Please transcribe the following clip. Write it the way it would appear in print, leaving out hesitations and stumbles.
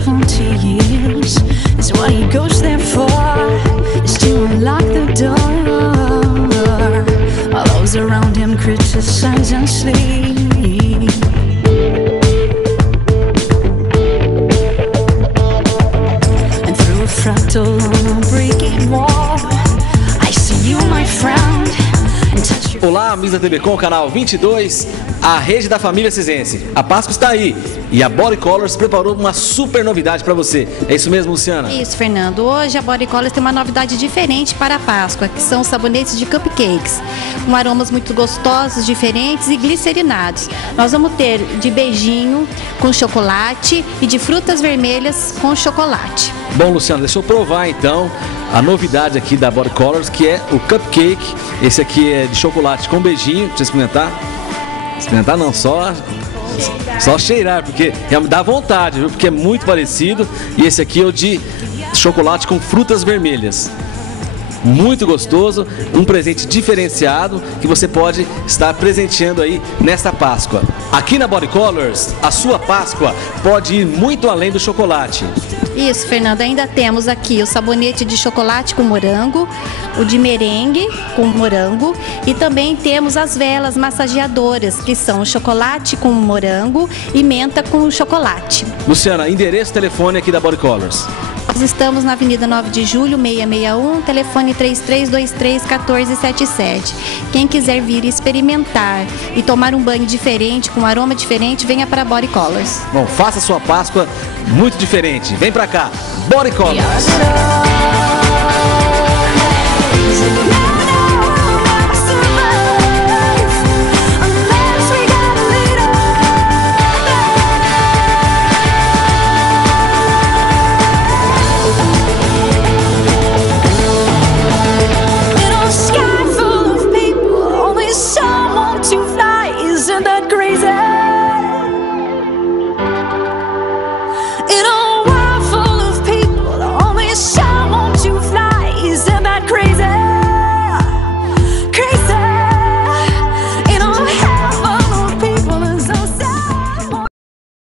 70 years is what he goes there for, is to unlock the door. All those around him criticize and sleep. And through a fractal on a breaking wall, I see you, my friend, and touch your... Olá, amigos da TV Com, canal 22, a rede da família cisense. A Páscoa está aí e a Body Colors preparou uma super novidade para você. É isso mesmo, Luciana? Isso, Fernando. Hoje a Body Colors tem uma novidade diferente para a Páscoa, que são os sabonetes de cupcakes, com aromas muito gostosos, diferentes e glicerinados. Nós vamos ter de beijinho com chocolate e de frutas vermelhas com chocolate. Bom, Luciana, deixa eu provar então a novidade aqui da Body Colors, que é o cupcake. Esse aqui é de chocolate com beijinho. Deixa eu experimentar. Experimentar não, só cheirar, porque me dá vontade, viu? Porque é muito parecido. E esse aqui é o de chocolate com frutas vermelhas. Muito gostoso, um presente diferenciado que você pode estar presenteando aí nesta Páscoa. Aqui na Body Colors, a sua Páscoa pode ir muito além do chocolate. Isso, Fernando, ainda temos aqui o sabonete de chocolate com morango, o de merengue com morango e também temos as velas massageadoras, que são chocolate com morango e menta com chocolate. Luciana, endereço e telefone aqui da Body Colors. Nós estamos na Avenida 9 de Julho, 661, telefone 3323-1477. Quem quiser vir experimentar e tomar um banho diferente, com um aroma diferente, venha para Body Colors. Bom, faça sua Páscoa muito diferente. Vem pra cá, Body Colors.